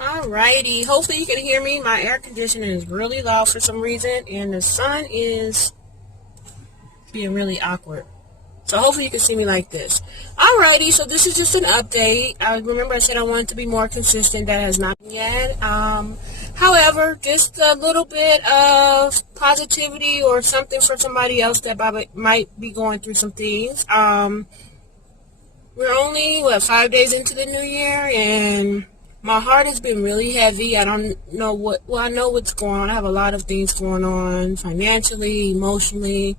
Alrighty, hopefully you can hear me. My air conditioning is really loud for some reason, and the sun is being really awkward. So hopefully you can see me like this. Alrighty, so this is just an update. I remember I said I wanted to be more consistent. That has not been yet. However, just a little bit of positivity or something for somebody else that might be going through some things. We're only, 5 days into the new year, and my heart has been really heavy. I don't know I know what's going on. I have a lot of things going on financially, emotionally.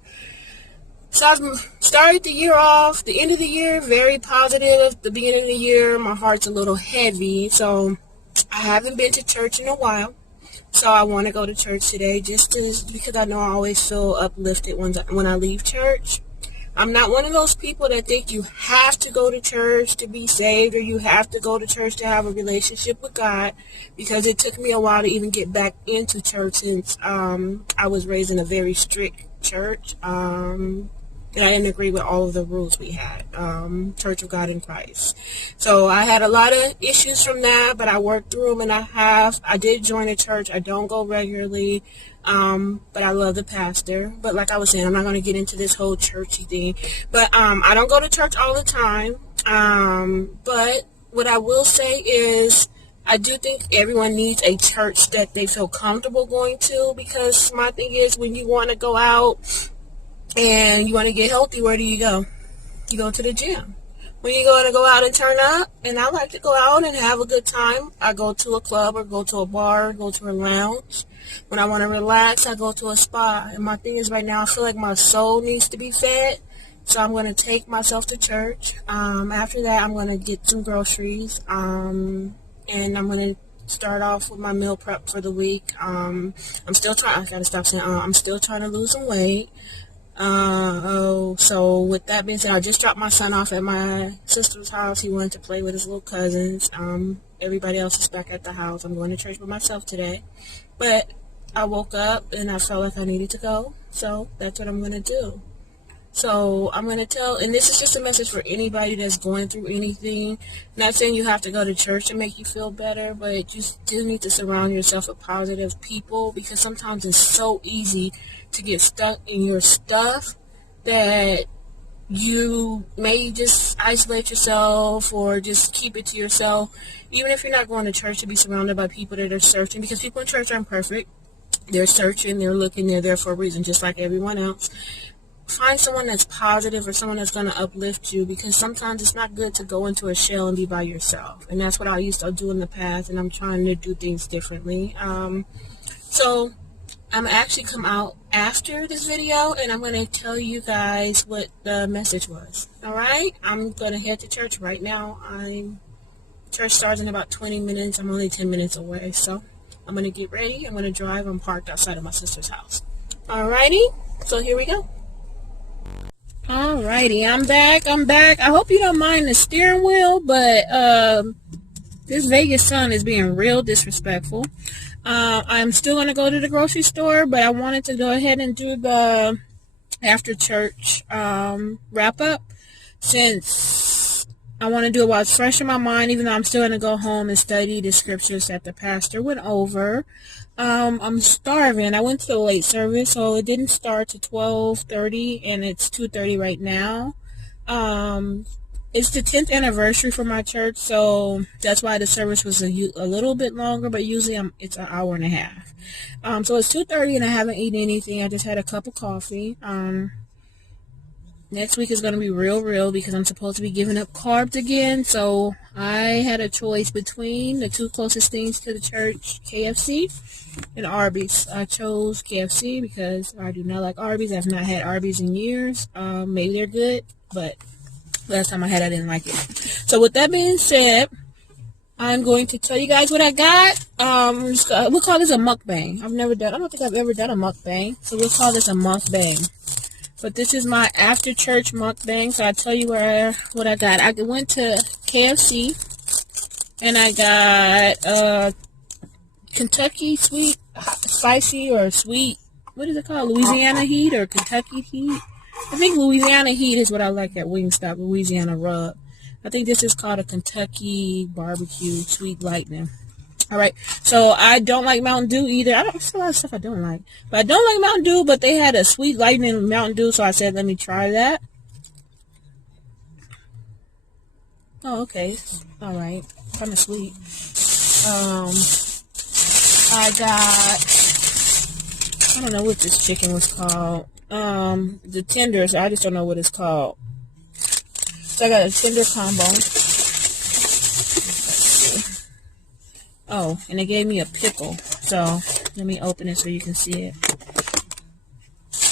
So I've started the year off, the end of the year, very positive. The beginning of the year, my heart's a little heavy. So I haven't been to church in a while. So I want to go to church today because I know I always feel uplifted when I leave church. I'm not one of those people that think you have to go to church to be saved, or you have to go to church to have a relationship with God, because it took me a while to even get back into church since I was raised in a very strict church. And I didn't agree with all of the rules we had, Church of God in Christ. So I had a lot of issues from that, but I worked through them, and I did join a church. I don't go regularly, but I love the pastor. But like I was saying, I'm not going to get into this whole churchy thing. But I don't go to church all the time. But what I will say is, I do think everyone needs a church that they feel comfortable going to, because my thing is, when you want to go out and you want to get healthy, where do you go? You go to the gym. When you want to go out and turn up, and I like to go out and have a good time, I go to a club or go to a bar or go to a lounge. When I want to relax, I go to a spa. And my thing is, right now, I feel like my soul needs to be fed. So I'm going to take myself to church. After that, I'm going to get some groceries. And I'm going to start off with my meal prep for the week. I'm still trying to lose some weight. So with that being said, I just dropped my son off at my sister's house. He wanted to play with his little cousins. Everybody else is back at the house. I'm going to church by myself today. But I woke up and I felt like I needed to go. So that's what I'm going to do. So I'm going to and this is just a message for anybody that's going through anything. Not saying you have to go to church to make you feel better, but you still need to surround yourself with positive people, because sometimes it's so easy to get stuck in your stuff that you may just isolate yourself or just keep it to yourself. Even if you're not going to church, to be surrounded by people that are searching, because people in church aren't perfect. They're searching, they're looking, they're there for a reason, just like everyone else. Find someone that's positive or someone that's going to uplift you, because sometimes it's not good to go into a shell and be by yourself. And that's what I used to do in the past, and I'm trying to do things differently. So I'm actually come out after this video, and I'm going to tell you guys what the message was. Alright? I'm going to head to church right now. Church starts in about 20 minutes. I'm only 10 minutes away. So I'm going to get ready. I'm going to drive. I'm parked outside of my sister's house. Alrighty? So here we go. Alrighty, I'm back. I hope you don't mind the steering wheel, but this Vegas sun is being real disrespectful. I'm still going to go to the grocery store, but I wanted to go ahead and do the after church wrap up, since I want to do it while it's fresh in my mind, even though I'm still going to go home and study the scriptures that the pastor went over. I'm starving. I went to the late service, so it didn't start to 12:30, and it's 2:30 right now. It's the 10th anniversary for my church, so that's why the service was a little bit longer, but usually it's an hour and a half. So it's 2:30, and I haven't eaten anything. I just had a cup of coffee. Next week is going to be real, because I'm supposed to be giving up carbs again. So I had a choice between the two closest things to the church, KFC and Arby's. I chose KFC because I do not like Arby's. I've not had Arby's in years. Maybe they're good, but last time I had, I didn't like it. So with that being said, I'm going to tell you guys what I got. We'll call this a mukbang. I don't think I've ever done a mukbang. So we'll call this a mukbang. But this is my after church mukbang. So I'll tell you what I got. I went to KFC and I got Kentucky sweet, spicy or sweet, what is it called? Louisiana heat or Kentucky heat? I think Louisiana heat is what I like at Wingstop, Louisiana rub. I think this is called a Kentucky barbecue sweet lightning. All right, so I don't like Mountain Dew either. There's a lot of stuff I don't like, but I don't like Mountain Dew. But they had a sweet lightning Mountain Dew, so I said, let me try that. Oh, okay, all right, kind of sweet. I don't know what this chicken was called. The tenders. I just don't know what it's called. So I got a tender combo. Oh, and they gave me a pickle. So let me open it so you can see it.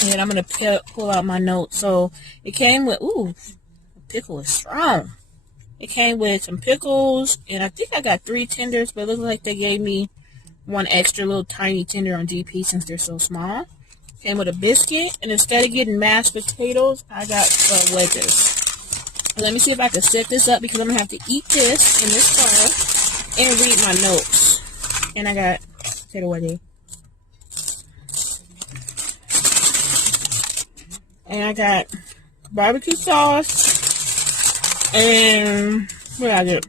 And I'm going to pull out my notes. So it came with, the pickle is strong. It came with some pickles, and I think I got 3 tenders, but it looks like they gave me 1 extra little tiny tender on GP since they're so small. Came with a biscuit, and instead of getting mashed potatoes, I got wedges. Let me see if I can set this up because I'm going to have to eat this in this car and read my notes. And I got potato wedges. And I got barbecue sauce. And what did I get?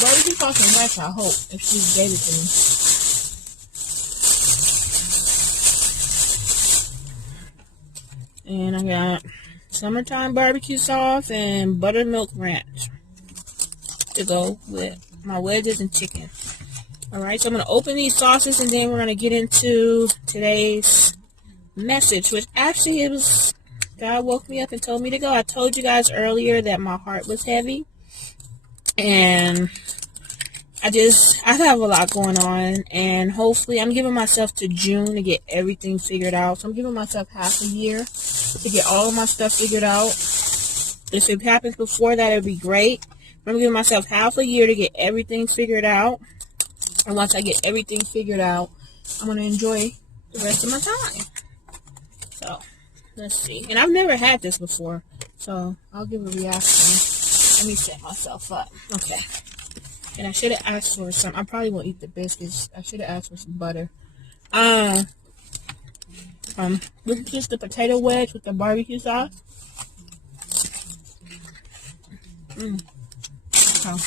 Barbecue sauce and rice, I hope, if she gave it to me. And I got summertime barbecue sauce and buttermilk ranch to go with my wedges and chicken. Alright, so I'm going to open these sauces and then we're going to get into today's message, which actually it was, God woke me up and told me to go. I told you guys earlier that my heart was heavy, and I have a lot going on, and hopefully I'm giving myself to June to get everything figured out. So I'm giving myself half a year to get all of my stuff figured out. If it happens before that, it would be great. I'm giving myself half a year to get everything figured out. And once I get everything figured out, I'm going to enjoy the rest of my time. So, let's see. And I've never had this before, so I'll give a reaction. Let me set myself up. Okay. And I should have asked for some. I probably won't eat the biscuits. I should have asked for some butter. This is just the potato wedge with the barbecue sauce. Oh.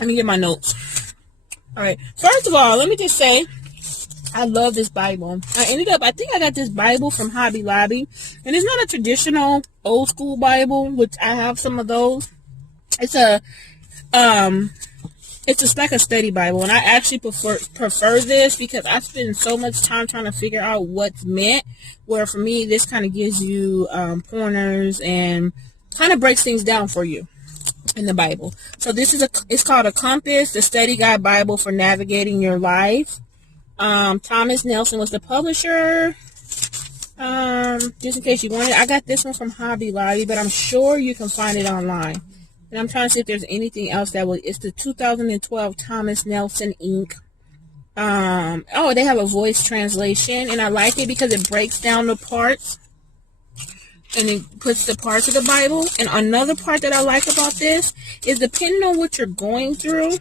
Let me get my notes. Alright, first of all, let me just say, I love this Bible. I think I got this Bible from Hobby Lobby. And it's not a traditional old school Bible, which I have some of those. It's like a study Bible. And I actually prefer this because I spend so much time trying to figure out what's meant. Where for me, this kind of gives you pointers and kind of breaks things down for you in the Bible. So it's called a Compass, the Study Guide Bible for Navigating Your Life. Thomas Nelson was the publisher. Just in case you wanted it, I got this one from Hobby Lobby, but I'm sure you can find it online. And I'm trying to see if there's anything else it's the 2012 Thomas Nelson Inc. They have a voice translation, and I like it because it breaks down the parts and it puts the parts of the Bible. And another part that I like about this is depending on what you're going through,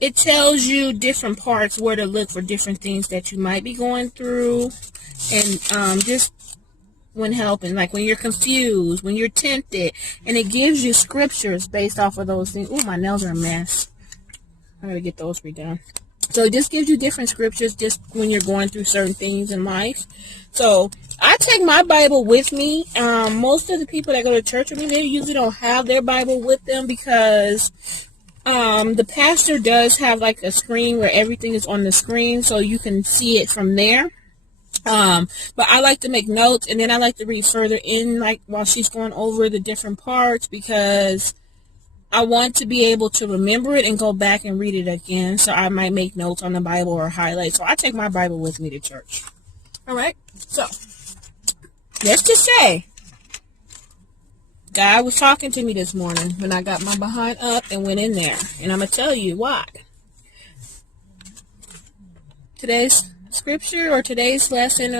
it tells you different parts where to look for different things that you might be going through, and just when helping, like when you're confused, when you're tempted, and it gives you scriptures based off of those things. Oh, my nails are a mess. I gotta get those redone. So it just gives you different scriptures just when you're going through certain things in life. So I take my Bible with me. Most of the people that go to church with me, they usually don't have their Bible with them because the pastor does have like a screen where everything is on the screen, so you can see it from there. But I like to make notes, and then I like to read further in, like while she's going over the different parts, because I want to be able to remember it and go back and read it again. So I might make notes on the Bible or highlight. So I take my Bible with me to church. All right. So let's just say God was talking to me this morning when I got my behind up and went in there. And I'm going to tell you why. Today's scripture or today's lesson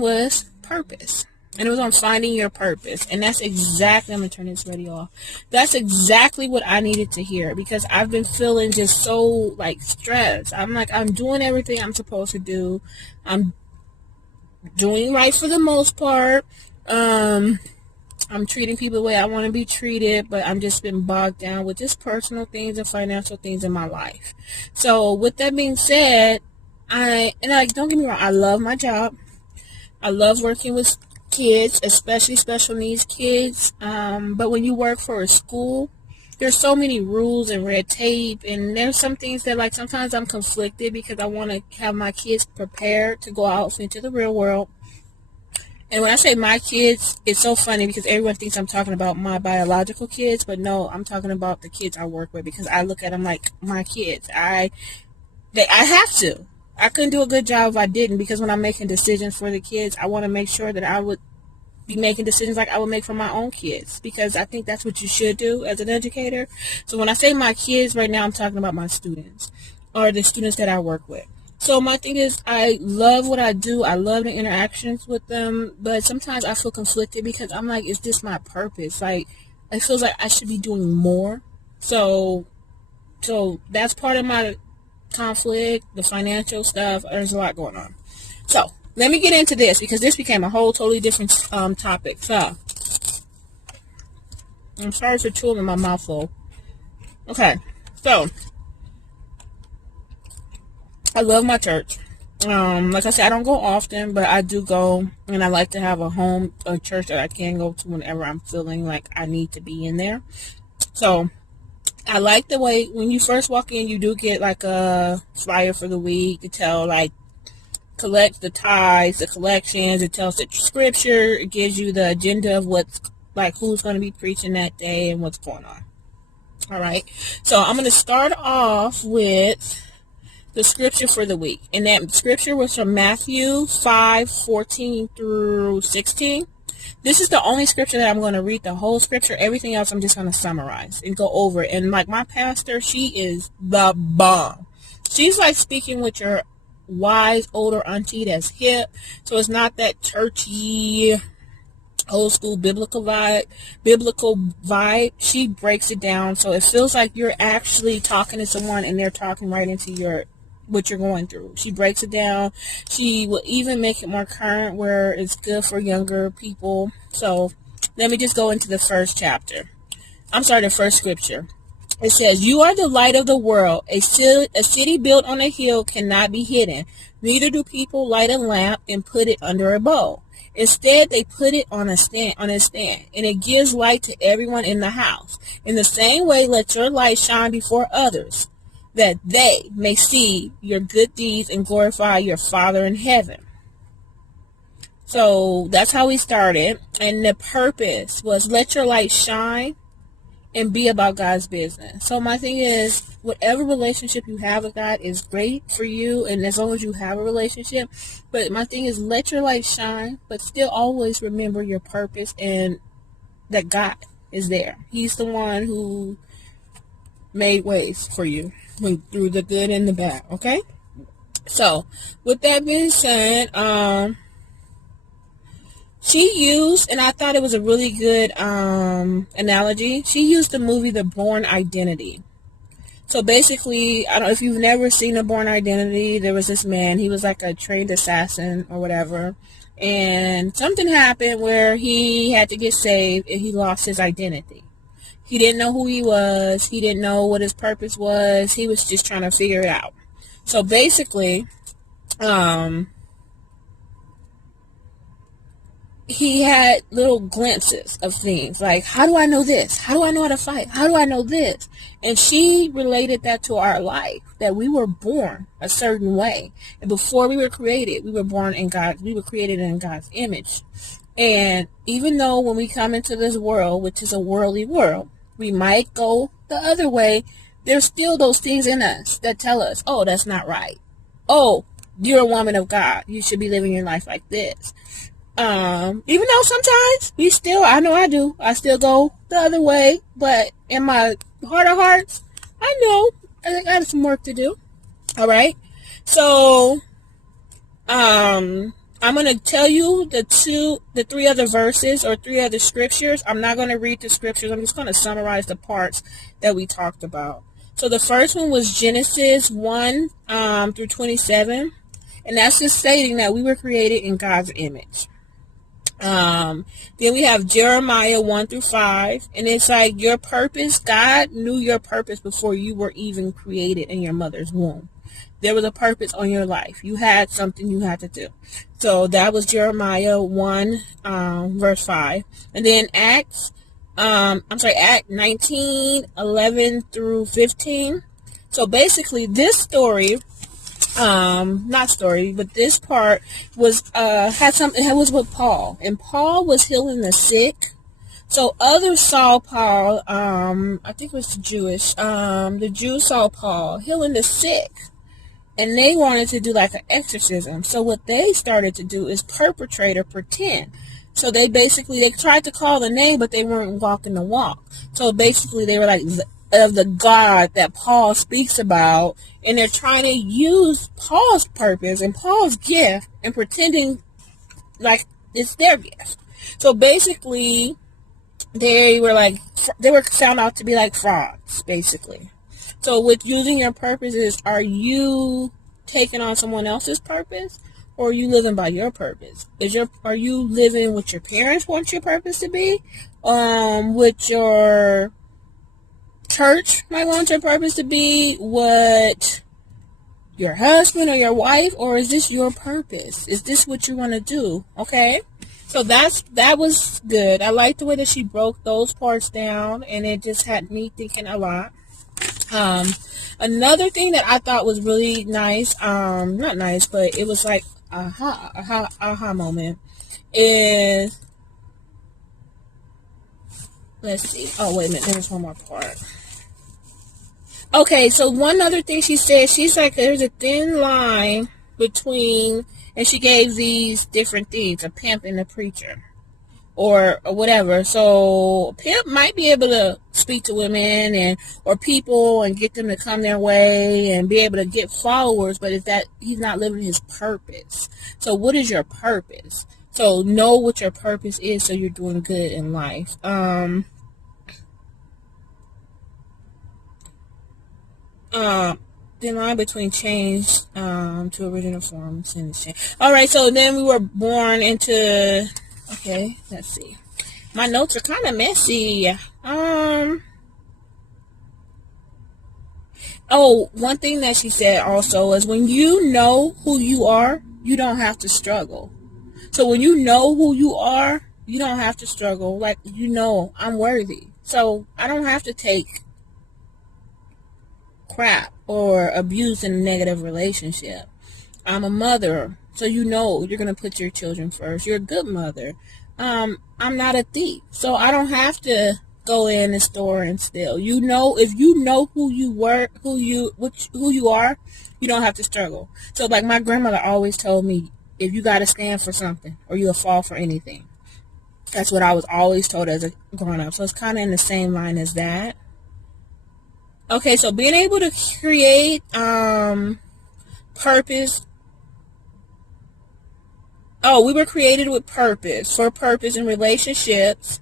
was purpose. And it was on finding your purpose. And that's exactly, I'm going to turn this radio off. That's exactly what I needed to hear, because I've been feeling just so like stressed. I'm doing everything I'm supposed to do. I'm doing right for the most part. I'm treating people the way I want to be treated, but I'm just been bogged down with just personal things and financial things in my life. So with that being said, don't get me wrong, I love my job. I love working with kids, especially special needs kids. But when you work for a school, there's so many rules and red tape, and there's some things that, like, sometimes I'm conflicted because I want to have my kids prepared to go out into the real world. And when I say my kids, it's so funny because everyone thinks I'm talking about my biological kids, but no, I'm talking about the kids I work with, because I look at them like my kids. I have to. I couldn't do a good job if I didn't, because when I'm making decisions for the kids, I want to make sure that I would be making decisions like I would make for my own kids, because I think that's what you should do as an educator. So when I say my kids right now, I'm talking about my students, or the students that I work with. So my thing is, I love what I do. I love the interactions with them, but sometimes I feel conflicted because I'm like, is this my purpose? Like, it feels like I should be doing more. So that's part of my conflict, the financial stuff. There's a lot going on. So let me get into this, because this became a whole totally different topic. So I'm sorry for chewing in my mouth full. Okay, so I love my church. Like I said, I don't go often, but I do go, and I like to have a church that I can go to whenever I'm feeling like I need to be in there. So I like the way when you first walk in, you do get like a flyer for the week to tell, like, collect the tithes, the collections. It tells the scripture. It gives you the agenda of what's, like, who's going to be preaching that day and what's going on. All right. So I'm going to start off with the scripture for the week. And that scripture was from Matthew 5:14 through 16. This is the only scripture that I'm going to read the whole scripture. Everything else I'm just going to summarize and go over it. And like my pastor, she is the bomb. She's like speaking with your wise older auntie that's hip. So it's not that churchy, old school biblical vibe. She breaks it down so it feels like you're actually talking to someone and they're talking right into what you're going through. She breaks it down. She will even make it more current where it's good for younger people. So let me just go into the first scripture. It says, "You are the light of the world. A city built on a hill cannot be hidden. Neither do people light a lamp and put it under a bowl. Instead, they put it on a stand, and it gives light to everyone in the house. In the same way, let your light shine before others, that they may see your good deeds and glorify your Father in heaven." So that's how we started. And the purpose was, let your light shine and be about God's business. So my thing is, whatever relationship you have with God is great for you, and as long as you have a relationship. But my thing is, let your light shine, but still always remember your purpose and that God is there. He's the one who made ways for you through the good and the bad. Okay? So with that being said, she used, and I thought it was a really good analogy, she used the movie The Bourne Identity. So basically, I don't know if you've never seen The Bourne Identity. There was this man, he was like a trained assassin or whatever, and something happened where he had to get saved and he lost his identity. He didn't know who he was. He didn't know what his purpose was. He was just trying to figure it out. So basically, he had little glimpses of things like, how do I know this? How do I know how to fight? How do I know this? And she related that to our life, that we were born a certain way. And before we were created, we were created in God's image. And even though when we come into this world, which is a worldly world, we might go the other way, there's still those things in us that tell us, oh, that's not right. Oh, you're a woman of God. You should be living your life like this. Even though sometimes I know I do, I still go the other way, but in my heart of hearts, I know I got some work to do. All right. So, I'm going to tell you the three other verses or three other scriptures. I'm not going to read the scriptures. I'm just going to summarize the parts that we talked about. So the first one was Genesis 1, through 27. And that's just stating that we were created in God's image. Then we have Jeremiah 1-5, and it's like your purpose. God knew your purpose before you were even created in your mother's womb. There was a purpose on your life. You had something you had to do. So that was Jeremiah 1, verse 5. And then Act 19:11-15. So basically this story, but this part was, it was with Paul, and Paul was healing the sick. So others saw Paul, I think it was the Jews saw Paul healing the sick, and they wanted to do like an exorcism. So what they started to do is perpetrate or pretend. So they tried to call the name, but they weren't walking the walk. So basically they were like, of the God that Paul speaks about, and they're trying to use Paul's purpose and Paul's gift and pretending like it's their gift. So basically they were found out to be like frauds, basically. So with using your purposes, are you taking on someone else's purpose, or are you living by your purpose? Are you living what your parents want your purpose to be? With your church might want your purpose to be, what your husband or your wife, or is this your purpose? Is this what you want to do? Okay, so that was good. I like the way that she broke those parts down, and it just had me thinking a lot. Another thing that I thought was really nice, not nice, but it was like aha moment is, let's see. Oh, wait a minute. There's one more part. Okay, so one other thing she said, she's like, there's a thin line between, and she gave these different things, a pimp and a preacher, or whatever. So a pimp might be able to speak to women or people and get them to come their way and be able to get followers, but he's not living his purpose. So what is your purpose? So know what your purpose is, so you're doing good in life. The line between change to original form, sin is change. All right, so then we were born into. Okay, let's see. My notes are kind of messy. Oh, one thing that she said also is, when you know who you are, you don't have to struggle. So when you know who you are, you don't have to struggle. Like, I'm worthy. So I don't have to take crap or abuse in a negative relationship. I'm a mother, so you're going to put your children first. You're a good mother. I'm not a thief, so I don't have to go in the store and steal. If you know who you are, you don't have to struggle. So like my grandmother always told me, if you got to stand for something, or you'll fall for anything. That's what I was always told as a grown up. So it's kind of in the same line as that. Okay, so being able to create purpose. Oh, we were created with purpose, for purpose in relationships,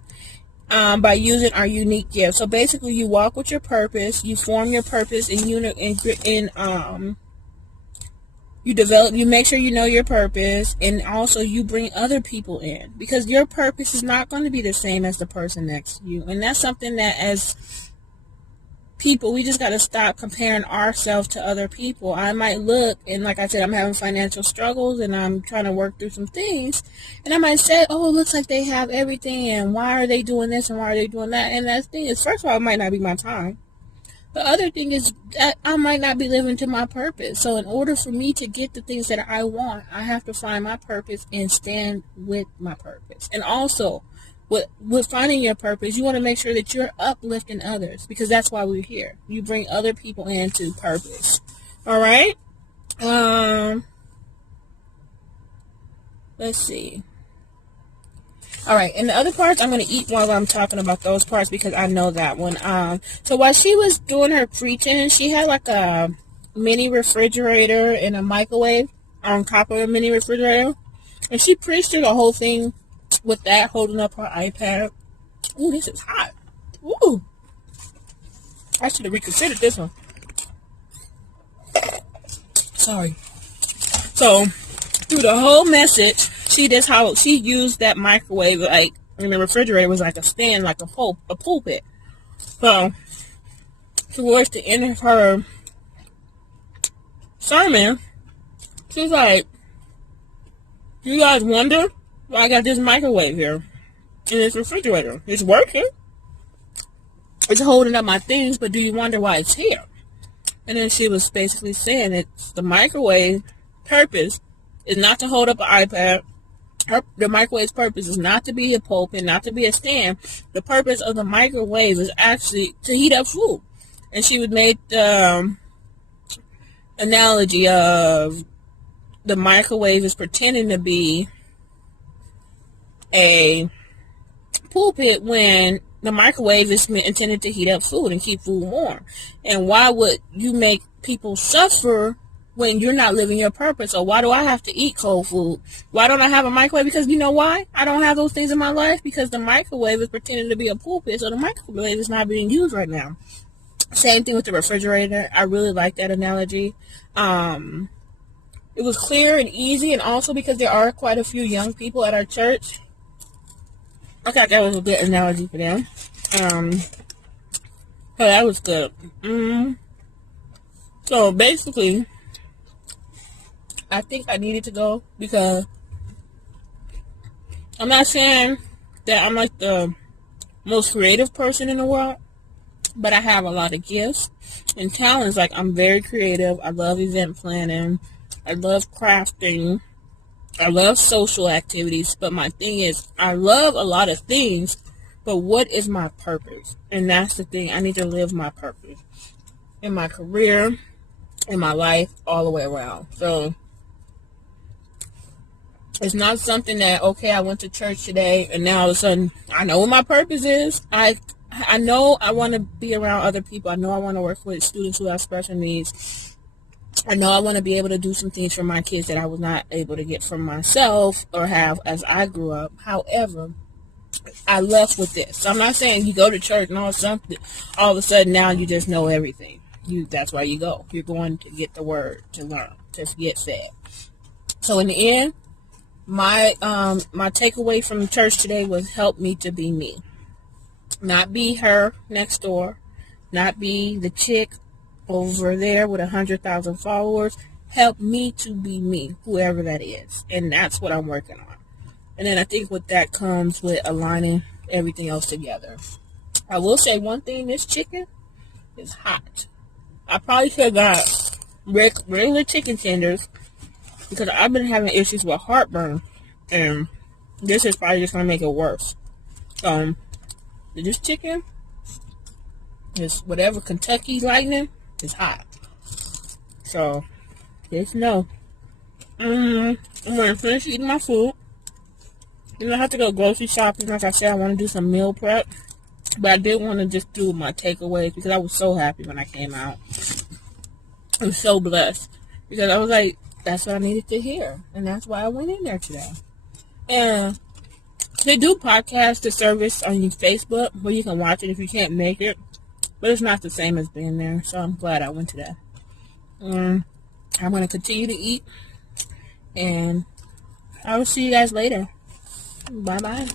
by using our unique gifts. So basically, you walk with your purpose, you form your purpose you make sure you know your purpose, and also you bring other people in, because your purpose is not going to be the same as the person next to you. And that's something that, as people, we just got to stop comparing ourselves to other people. I might look, and like I said, I'm having financial struggles and I'm trying to work through some things, and I might say, oh, it looks like they have everything, and why are they doing this and why are they doing that? And that thing is, first of all, it might not be my time. The other thing is that I might not be living to my purpose. So in order for me to get the things that I want, I have to find my purpose and stand with my purpose. And also, with finding your purpose, you want to make sure that you're uplifting others, because that's why we're here. You bring other people into purpose. All right? Let's see. All right, and the other parts, I'm going to eat while I'm talking about those parts, because I know that one. So while she was doing her preaching, she had like a mini refrigerator and a microwave on top of a mini refrigerator. And she preached through the whole thing with that, holding up her iPad. Ooh, this is hot. Ooh. I should have reconsidered this one. Sorry. So through the whole message, she used that microwave like in the refrigerator was like a stand, like a pulpit. So towards the end of her sermon, she's like, "You guys wonder why I got this microwave here in this refrigerator? It's working. It's holding up my things, but do you wonder why it's here?" And then she was basically saying it's the microwave purpose is not to hold up an iPad. The microwave's purpose is not to be a pulpit, not to be a stand. The purpose of the microwave is actually to heat up food. And she would make the analogy of the microwave is pretending to be a pulpit when the microwave is intended to heat up food and keep food warm. And why would you make people suffer when you're not living your purpose? Or why do I have to eat cold food? Why don't I have a microwave? Because you know why I don't have those things in my life? Because the microwave is pretending to be a pulpit, so the microwave is not being used right now. Same thing with the refrigerator. I really like that analogy. It was clear and easy, and also because there are quite a few young people at our church, I thought that was a good analogy for them. So that was good. So basically, I think I needed to go because I'm not saying that I'm like the most creative person in the world, but I have a lot of gifts and talents. Like, I'm very creative. I love event planning. I love crafting. I love social activities. But my thing is, I love a lot of things, but what is my purpose? And that's the thing. I need to live my purpose in my career, in my life, all the way around. So it's not something that, okay, I went to church today and now all of a sudden I know what my purpose is. I know I want to be around other people. I know I want to work with students who have special needs. I know I want to be able to do some things for my kids that I was not able to get from myself or have as I grew up. However, I left with this. So I'm not saying you go to church and all of a sudden now you just know everything. That's why you go. You're going to get the word, to learn, to get fed. So in the end, my takeaway from church today was help me to be me. Not be her next door. Not be the chick over there with 100,000 followers. Help me to be me, whoever that is. And that's what I'm working on. And then I think with that comes with aligning everything else together. I will say one thing, this chicken is hot. I probably should have got regular chicken tenders because I've been having issues with heartburn. And this is probably just going to make it worse. This chicken is whatever Kentucky Lightning is hot. So, just know. I'm going to finish eating my food. Then I have to go grocery shopping. Like I said, I want to do some meal prep. But I did want to just do my takeaways because I was so happy when I came out. I'm so blessed. Because I was like, that's what I needed to hear. And that's why I went in there today. And they do podcast the service on your Facebook where you can watch it if you can't make it. But it's not the same as being there. So I'm glad I went to that. I'm going to continue to eat. And I will see you guys later. Bye-bye.